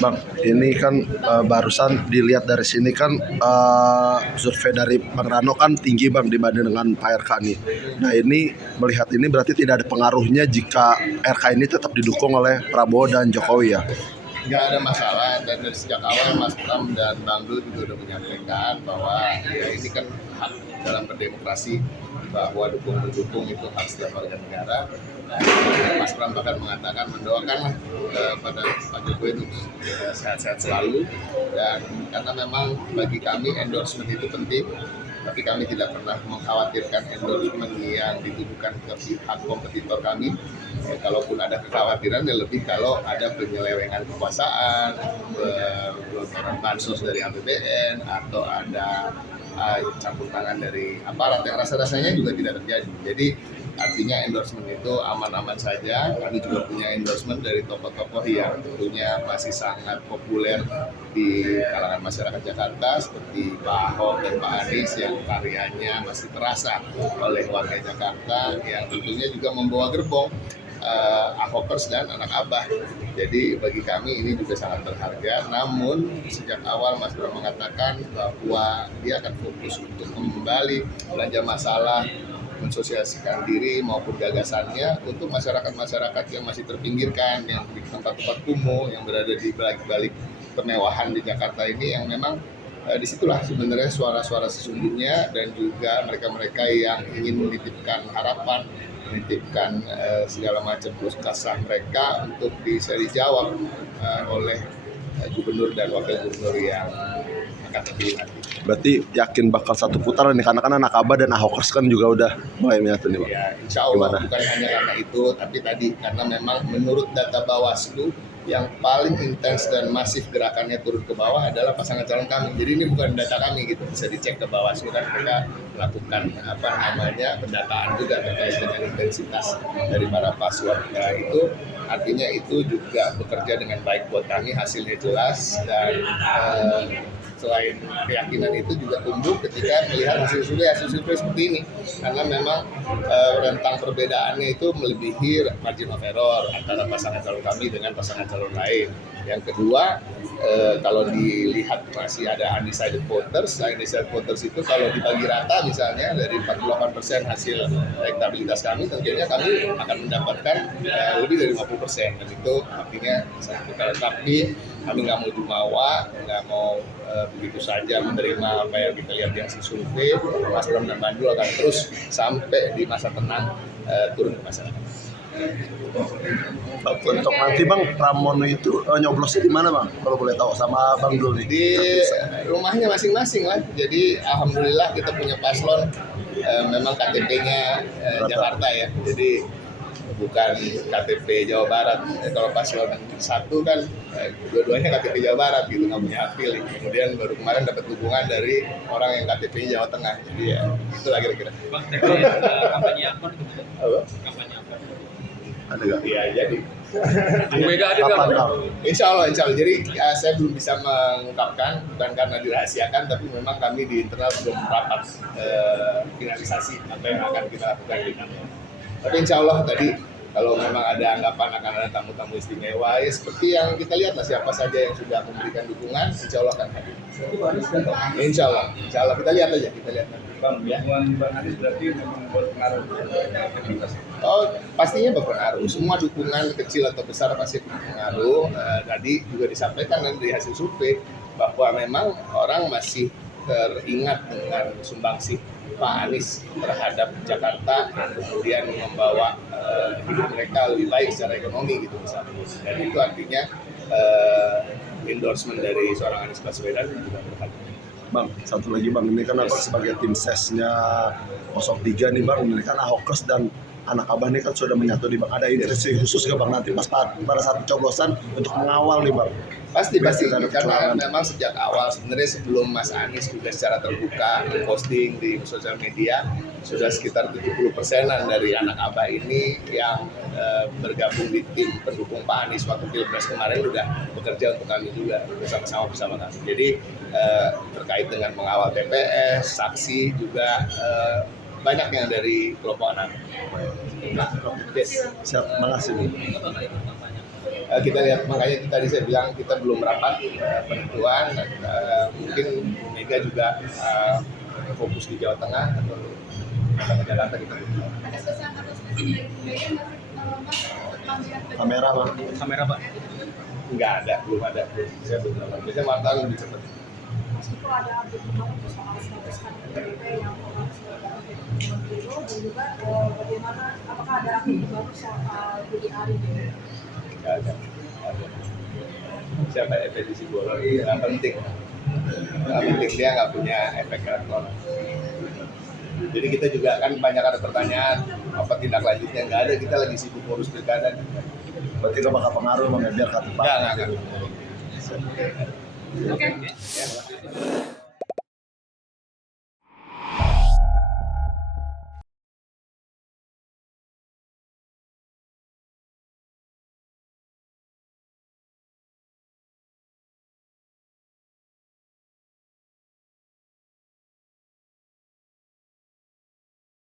Bang, ini kan barusan dilihat dari sini kan survei dari Bang Rano kan tinggi Bang dibanding dengan Pak RK nih. Nah ini melihat ini berarti tidak ada pengaruhnya jika RK ini tetap didukung oleh Prabowo dan Jokowi ya? Nggak ada masalah, dan dari sejak awal Mas Pram dan Bang Dul juga udah menyampaikan bahwa ya ini kan hak dalam berdemokrasi, bahwa dukung-mendukung itu hak setiap warga negara. Mas Pram bahkan mengatakan mendoakanlah pada Pak Jokowi itu sehat-sehat selalu, dan karena memang bagi kami endorsement itu penting, tapi kami tidak pernah mengkhawatirkan endorsement yang ditujukan ke pihak kompetitor kami. Ya, kalaupun ada kekhawatiran, ya lebih kalau ada penyelewengan kekuasaan, gelontoran bansos dari APBN, atau ada campur tangan dari aparat yang rasa-rasanya juga tidak terjadi. Jadi artinya endorsement itu aman-aman saja. Kami juga punya endorsement dari tokoh-tokoh yang tentunya masih sangat populer di kalangan masyarakat Jakarta seperti Pak Ahok dan Pak Anies yang karyanya masih terasa oleh warga Jakarta, yang tentunya juga membawa gerbong Ahokers dan anak Abah. Jadi bagi kami ini juga sangat berharga. Namun sejak awal Mas Bram mengatakan bahwa dia akan fokus untuk kembali belanja masalah, mensosialisasikan diri maupun gagasannya untuk masyarakat-masyarakat yang masih terpinggirkan, yang di tempat-tempat kumuh, yang berada di balik-balik kemewahan di Jakarta ini, yang memang disitulah sebenarnya suara-suara sesungguhnya, dan juga mereka-mereka yang ingin menitipkan harapan, menitipkan segala macam keluh kesah mereka untuk bisa dijawab oleh gubernur dan wakil gubernur yang akan terpilih nanti. Berarti yakin bakal satu putaran nih, karena kan anak Abah dan Ahokers kan juga udah mulai menyatu nih Bang. Ya, insya Allah. Gimana? Bukan hanya karena itu, tapi tadi karena memang menurut data Bawaslu yang paling intens dan masif gerakannya turun ke bawah adalah pasangan calon kami. Jadi ini bukan data kami gitu, bisa dicek ke Bawaslu, kan mereka melakukan pendataan juga terkait dengan intensitas dari para paslon. Nah, itu artinya itu juga bekerja dengan baik buat kami, hasilnya jelas, dan selain keyakinan itu juga tumbuh ketika melihat hasil survei seperti ini, karena memang rentang perbedaannya itu melebihi margin of error antara pasangan calon kami dengan pasangan calon lain. Yang kedua, kalau dilihat masih ada undecided voters. Undecided voters itu kalau dibagi rata misalnya dari 48% hasil elektabilitas kami, tentunya kami akan mendapatkan lebih dari 50%, dan itu artinya satu kali. Tapi kami nggak mau jumawa, nggak mau begitu saja menerima apa yang kita lihat di hasil survei. Mas Bram dan Bandul akan terus sampai di masa tenang turun ke masyarakat. Untuk nanti Bang, Pramono itu nyoblosnya di mana Bang? Kalau boleh tahu sama Bang Dul nih. Di rumahnya masing-masing lah. Jadi alhamdulillah kita punya paslon memang KTP-nya Jakarta ya. Jadi bukan KTP Jawa Barat. Kalau paslon satu kan dua-duanya KTP Jawa Barat gitu, nggak punya hak pilih. Kemudian baru kemarin dapat dukungan dari orang yang KTP Jawa Tengah. Jadi ya itulah kira-kira. Bang, kampanye apa? Kampanye apa? Ada nggak? Iya, jadi Bu Mega ada nggak? Insya Allah. Jadi saya belum bisa mengungkapkan, bukan karena dirahasiakan, tapi memang kami di internal belum rapat finalisasi apa yang akan kita lakukan di kantor. Tapi insya Allah tadi kalau memang ada anggapan akan ada tamu-tamu istimewa, ya seperti yang kita lihat lah, siapa saja yang sudah memberikan dukungan, insya Allah akan hadir. Insya Allah kita lihat aja, kita lihat nanti. Bang, dukungan Bang Anies berarti memang berpengaruh. Oh, pastinya berpengaruh. Semua dukungan kecil atau besar pasti berpengaruh. Tadi juga disampaikan dari hasil survei bahwa memang orang masih teringat dengan sumbangsih Pak Anies terhadap Jakarta, yang kemudian membawa hidup mereka lebih baik secara ekonomi gitu misalnya. Dan itu artinya endorsement dari seorang Anies Baswedan juga berharga. Bang, satu lagi Bang, ini kan apa sebagai tim sesnya 03 nih Bang, ini kan Ahokers dan anak Abah ini kan sudah menyatu nih Bang. Ada instruksi khusus nggak Bang nanti pada saat pencoblosan untuk mengawal nih Bang? Pasti karena memang sejak awal sebenarnya sebelum Mas Anies juga secara terbuka posting di sosial media, sudah sekitar 70%-an dari anak Abah ini yang bergabung di tim pendukung Pak Anies waktu Pilpres kemarin sudah bekerja untuk kami juga bersama kami. Jadi terkait dengan mengawal TPS, saksi juga banyak yang dari kelompok anak. Yes. Siap, makasih nih. kita lihat, makanya tadi saya bilang kita belum rapat penentuan. Mungkin Mega juga fokus di Jawa Tengah atau di Jakarta kita. Ada pesan atau spesifik dari Mega nggak sih, Mas, panggilan Kamera Bang. Kamera Pak. Nggak ada, belum ada. Saya belum dapat. Biasanya wartawan lebih cepat. Meskipun ada update kemarin soal status KDP yang Biro dan juga bagaimana apakah ada update baru soal Budi Ari ini? Nggak ada. Nggak ada. Siapa Efendi Bolon? Nggak penting. Nggak penting, dia nggak punya efek elektoral. Jadi kita juga kan banyak ada pertanyaan apa tindak lanjutnya, nggak ada, kita lagi sibuk ngurus pilkada. Berarti nggak bakal pengaruh Bang ya biar kata Pak. Nggak. Oke. Ya.